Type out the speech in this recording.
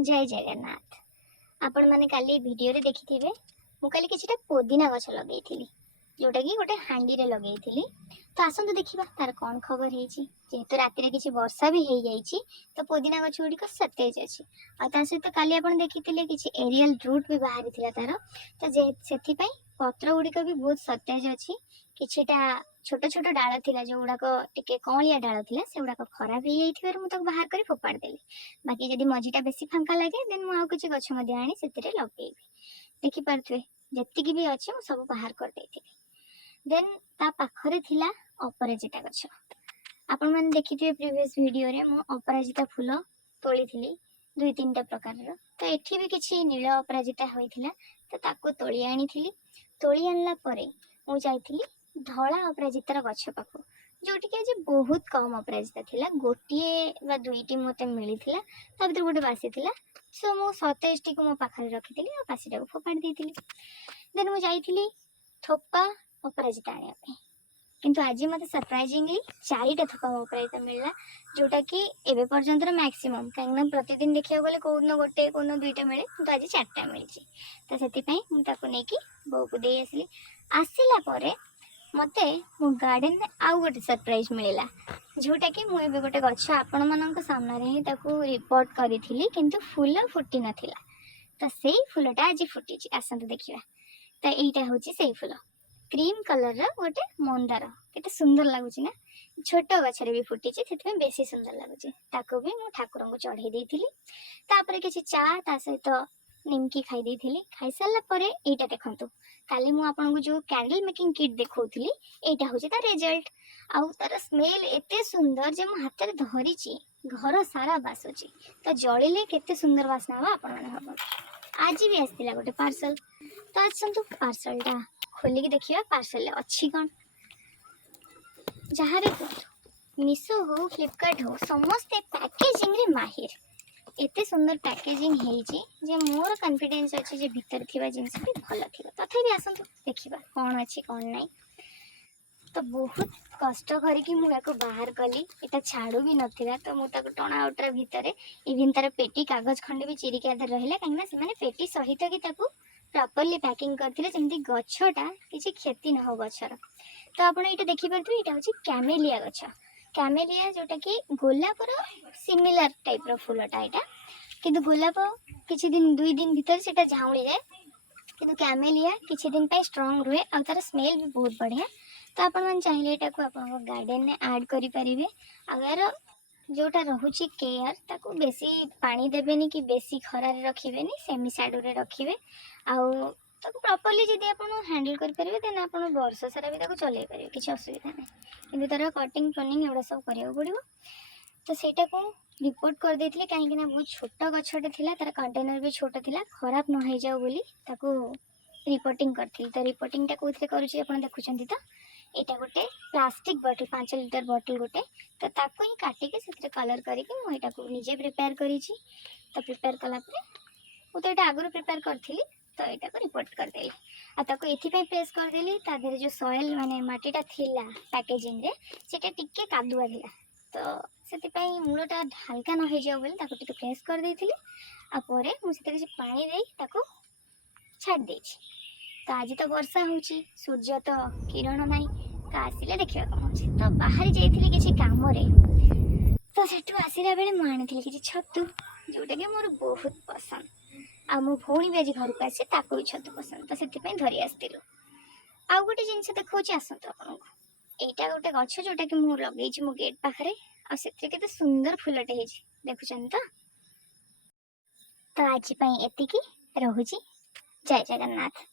जय जगन्नाथ। आपण माने काली वीडियो रे देखिथिबे मु काली किछटा पुदीना गछ लगेइथिली जोटा कि गोटे हांडी रे लगेइथिली। तो आसंतु देखिबा तार कोन खबर हेची। जेहेतु राति रे किछि वर्षा भी हेई जाईची तो पुदीना गछ गुडी को सतेज अछि। आ ता सहित काली आपण देखिथिले किछि एरियल रूट भी बाहरी थिला तार। तो जे सेथि पई पत्र गुडी को भी बहुत सतेज अछि। किछिटा छोट छोट डाल थिला जो गुडा को टिके कौलिया डाल थिला से गुडा को खराब हे जाइथिबार मु तक बाहर करी फोपाड़ देली। बाकी जदि मझीटा बेसी फांका लगे देन मु आउ किछि गछ मध्ये आनी सेतिरे लगेइबी। देखि पारथुए जत्ति भी अछि मु सब बाहर कर देइथिली। देन ता पाखरे थिला अपराजिता गछ। आपण माने देखिथिबे प्रीवियस वीडियो रे मु अपराजिता फूल तोळीथिली दुई तीनटा प्रकारर। तो एठी भी किछि नील अपराजिता होइथिला तो ताको तोळी आनीथिली। तोळी आनला परे मु जाइथिली धला अपराजितार गछ पाखु जोटी के आज बहुत कम अपराजिता थिला। गोटिए बा दुईटी मते मिलिथिला ता भीतर गोटे बासी थिला। सो मु 27 टी को मो पाखरे रखिथिली आ बासीटा को फोपाड़ देइथिली। देन मु जाइथिली थोपा अपराजिता आनिया पे किंतु आज मते सरप्राइजिंगली 4टा थोपा अपराजिता मिलला जोटा कि एबे पर्यंत मैक्सिमम काहेकना प्रतिदिन देखिया गले कोन गोटे कोन दुईटा मिले किंतु आज 4टा मिलची। तो सेति पई मु ताको नेकी बौ को देई आसली। आसिला परे मते मो गार्डन में आउ गोटे सरप्राइज मिलला जोटा कि मु एबे गोटे गछ आपण मानक सामने रे ही ताको रिपोर्ट करिथिली किंतु फूल फुटी नथिला। तो सेई फूलटा आज फुटीची आसंत देखिबा। तो एइटा होची सेई फूल क्रीम कलर रा गोटे मंदार केते सुंदर लागुची ना। छोट गछरे भी फुटीची सेतमे बेसी सुंदर लागुची। ताको भी मु ठाकुर को चढ़ाई देइथिली। तापरे किछि चा ता सहित निमकी खाई देइथिली। खाई सारला परे एइटा देखंतु काली मु आपन को जो कैंडल मेकिंग किट देखौथिली एइटा होची ता रिजल्ट। आउ तार स्मेल एते सुंदर जे मु हाथ रे धरिची घर सारा बासुची। तो जळिले केते सुंदर वासना बा आपन माने हबो। आज भी आस्तिला गोटे पार्सल। तो आसंतु पार्सलटा खोली के देखिया पार्सल ले अछि कोन। जहा भी मिशो हो फ्लिपकार्ट हो समस्त पैकेजिंग रे माहिर। एते सुंदर पैकेजिंग हेइची जे मोर कॉन्फिडेंस अछि जे भीतर थिबा जिंस भी भलो थिबा। तथापि आसंतु देखिबा कोन अछि कोन नै। तो बहुत कष्ट करिकी मु याको बाहर कली। एटा छाड़ू भी नथिला तो मु ताको टणा उटरा भितरे इवन तार पेटी कागज खंडे भी चिरी के आधर रहिला कांगना से माने पेटी सहित की ताको प्रॉपर्ली पैकिंग करथिले जेमति गछटा किछि क्षति न हो गछर। तो आपण एटा देखि परथु एटा होछि कैमेलिया गछ। कैमेलिया जोटा कि गोलापर सिमिलर टाइप रो फूलटा एटा किंतु गोलाप किछि दिन दुई दिन भीतर सेटा झाउली जाए किंतु कैमेलिया किछि दिन पे स्ट्रांग रुहे और तार स्मेल भी बहुत बढ़िया। तो आपण मन चाहिले एटा को आपण गार्डन में ऐड करि परिबे। अगर जोटा रहुची केयर ताको बेसी पानी देबेनी कि बेसी खरा रे रखिबेनी सेमी शैडो रे रखिबे। आउ ताको प्रॉपर्ली जदी आपण हैंडल कर परिबे देन आपण वर्ष सारा भी ताको चलै परिबे किछि असुविधा नै। किंतु तार कटिंग प्रूनिंग एवडा सब करियो पड़िबो। तो सेटा को रिपोर्ट कर देथिले काहे कि ना बहुत छोट गछटे थिला तार कंटेनर भी छोट थिला खराब न होई जाऊ बोली ताको रिपोर्टिंग करथिल। तो रिपोर्टिंग टा कोथरे करूची आपण देखुचंती। तो एटा गोटे प्लास्टिक बॉटल 5 लीटर बॉटल गोटे तो ताको ही काटी के सेतरे कलर करी के मु एटा को निजे प्रिपेयर करिची। तो प्रिपेयर कला परे मु तो एटा आगु प्रिपेयर करथिली तो एटा को रिपोर्ट कर देली। आ ताको एथि पई प्रेस कर देली ता देरे जो सॉइल माने माटीटा थिला पैकेजिंग रे सेटा टिके कादुआ थिला। तो सेति पई मूलटा हल्का न होई जाऊ बोली ताको टिके प्रेस कर देथिली। आ परे मु सेते किछि पानी देई ताको छाड़ देछि। तो आज तो वर्षा होची सूर्य तो किरण नाई तो आसिले देखिया कोन होची। तो बाहरी जाइथिली किछि काम रे तो सेटु आसिला बेले मु आनिथिली किछि छतु जोटा के मोर बहुत पसंद। आ मो भौणी भी आज घर को आसी ताको भी छतु पसंद तो सेति पई धरि आस्तिलु। आ गोटे जिंस देखौची आसंत आपन को एटा गोटे गछ जोटा कि मु लगेइछि मो गेट पाखरे आ सेति केते सुंदर फुलटे हेछि देखुछन। तो आज पई एतिकी रहुची। जय जगन्नाथ।